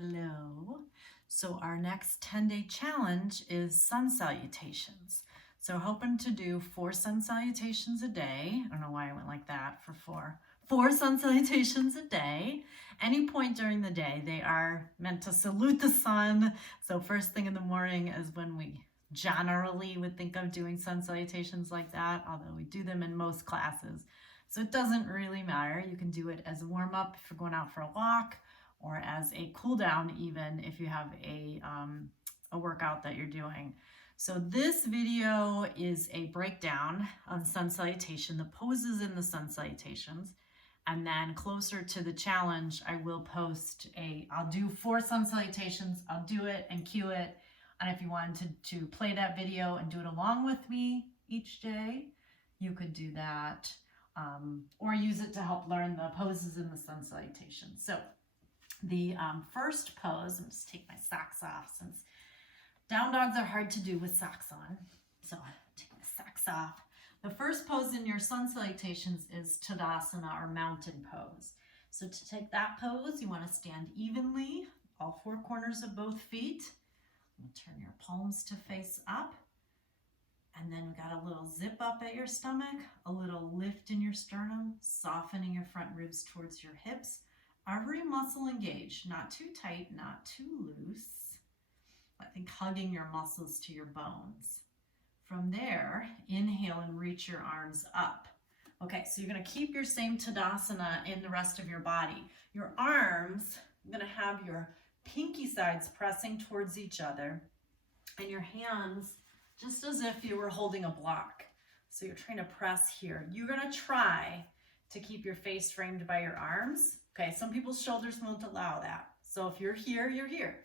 Hello. So our next 10-day challenge is sun salutations. So hoping to do 4 sun salutations a day. I don't know why I went like that for 4. 4 sun salutations a day. Any point during the day, they are meant to salute the sun. So first thing in the morning is when we generally would think of doing sun salutations like that, although we do them in most classes. So it doesn't really matter. You can do it as a warm-up if you're going out for a walk, or as a cool down even if you have a workout that you're doing. So this video is a breakdown on sun salutation, the poses in the sun salutations, and then closer to the challenge I will post I'll do 4 sun salutations, I'll do it and cue it, and if you wanted to play that video and do it along with me each day, you could do that, or use it to help learn the poses in the sun salutation. So the first pose, I'm just take my socks off since down dogs are hard to do with socks on. So take my socks off. The first pose in your sun salutations is Tadasana, or mountain pose. So to take that pose, you want to stand evenly, all 4 corners of both feet. Turn your palms to face up. And then we got a little zip up at your stomach, a little lift in your sternum, softening your front ribs towards your hips. Every muscle engaged, not too tight, not too loose. I think hugging your muscles to your bones. From there, inhale and reach your arms up. Okay, so you're going to keep your same Tadasana in the rest of your body. Your arms, you're going to have your pinky sides pressing towards each other, and your hands just as if you were holding a block. So you're trying to press here. You're going to try to keep your face framed by your arms. Okay, some people's shoulders won't allow that. So if you're here, you're here.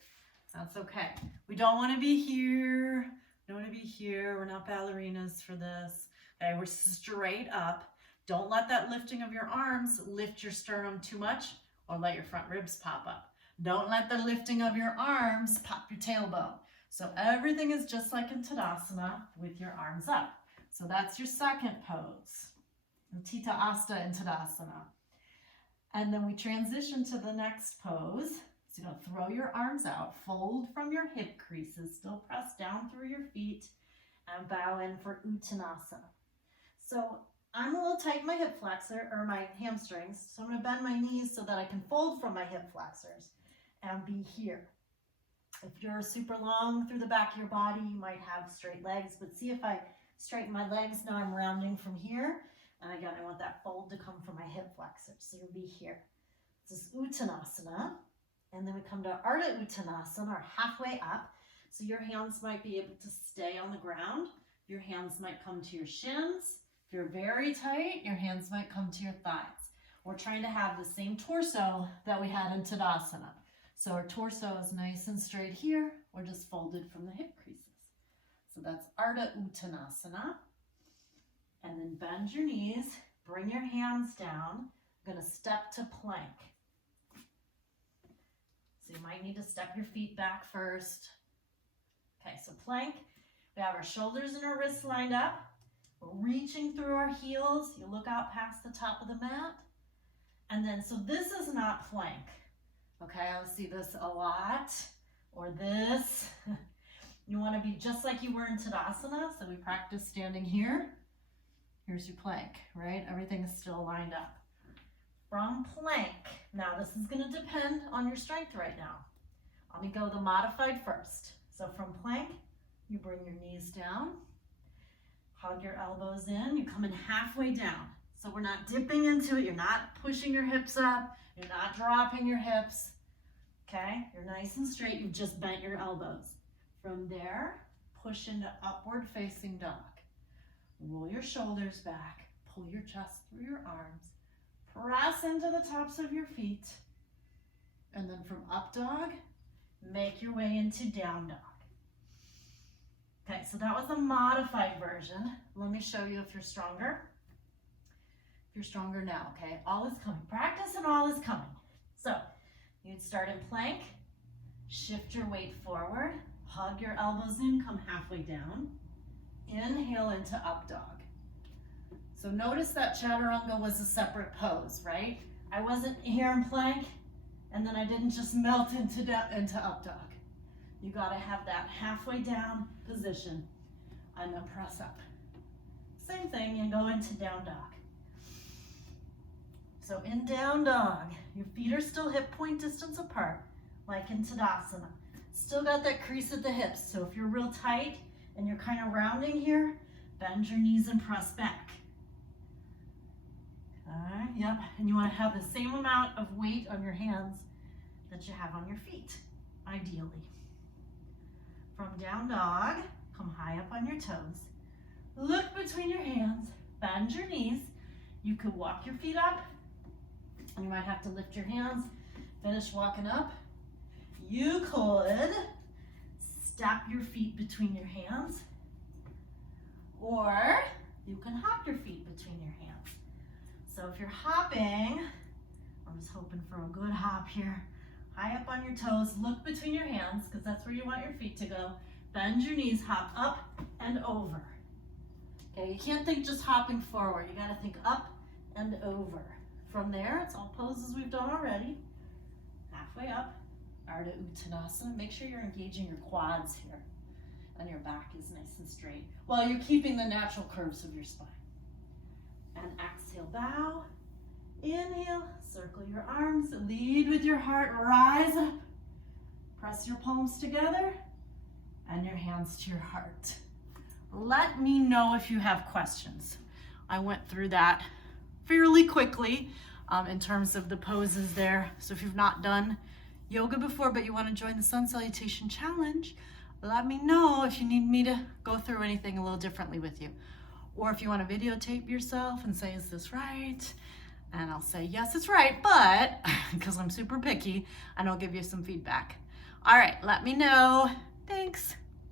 That's okay. We don't want to be here. We don't want to be here. We're not ballerinas for this. Okay, we're straight up. Don't let that lifting of your arms lift your sternum too much or let your front ribs pop up. Don't let the lifting of your arms pop your tailbone. So everything is just like in Tadasana with your arms up. So that's your second pose. Tita Asta in Tadasana. And then we transition to the next pose. So you're going to throw your arms out, fold from your hip creases, still press down through your feet, and bow in for Uttanasana. So I'm a little tight in my hip flexor, or my hamstrings, so I'm going to bend my knees so that I can fold from my hip flexors and be here. If you're super long through the back of your body, you might have straight legs, but see if I straighten my legs, now I'm rounding from here. And again, I want that fold to come from my hip flexors. So you'll be here. This is Uttanasana. And then we come to Ardha Uttanasana, or halfway up. So your hands might be able to stay on the ground. Your hands might come to your shins. If you're very tight, your hands might come to your thighs. We're trying to have the same torso that we had in Tadasana. So our torso is nice and straight here. We're just folded from the hip creases. So that's Ardha Uttanasana. And then bend your knees, bring your hands down. I'm going to step to plank. So you might need to step your feet back first. Okay, so plank. We have our shoulders and our wrists lined up. We're reaching through our heels. You look out past the top of the mat. And then, so this is not plank. Okay, I see this a lot. Or this. You want to be just like you were in Tadasana. So we practice standing here. Here's your plank, right? Everything is still lined up. From plank, now this is going to depend on your strength right now. Let me go the modified first. So from plank, you bring your knees down, hug your elbows in, you come in halfway down. So we're not dipping into it, you're not pushing your hips up, you're not dropping your hips, okay? You're nice and straight, you've just bent your elbows. From there, push into upward facing dog. Roll your shoulders back, pull your chest through your arms, press into the tops of your feet, and then from up dog, make your way into down dog. Okay, so that was a modified version. Let me show you if you're stronger. If you're stronger now, okay? All is coming. Practice and all is coming. So you'd start in plank, shift your weight forward, hug your elbows in, come halfway down. Inhale into up dog. So notice that Chaturanga was a separate pose, right? I wasn't here in plank And then I didn't just melt into up dog. You gotta have that halfway down position and then press up. Same thing, you go into down dog. So in down dog, your feet are still hip point distance apart, like in Tadasana. Still got that crease at the hips, so if you're real tight and you're kind of rounding here, bend your knees and press back. Okay, yep, and you want to have the same amount of weight on your hands that you have on your feet, ideally. From down dog, come high up on your toes. Look between your hands, bend your knees. You could walk your feet up. You might have to lift your hands, finish walking up. You could step your feet between your hands, or you can hop your feet between your hands. So if you're hopping, I'm just hoping for a good hop here. High up on your toes, look between your hands, because that's where you want your feet to go. Bend your knees, hop up and over. Okay, you can't think just hopping forward. You gotta think up and over. From there, it's all poses we've done already. Halfway up, Ardha Uttanasana. Make sure you're engaging your quads here and your back is nice and straight while you're keeping the natural curves of your spine. And exhale, bow. Inhale, circle your arms, lead with your heart, rise up. Press your palms together and your hands to your heart. Let me know if you have questions. I went through that fairly quickly in terms of the poses there. So if you've not done yoga before, but you want to join the Sun Salutation Challenge, let me know if you need me to go through anything a little differently with you. Or if you want to videotape yourself and say, is this right? And I'll say, yes, it's right, but, because I'm super picky, and I'll give you some feedback. All right, let me know. Thanks.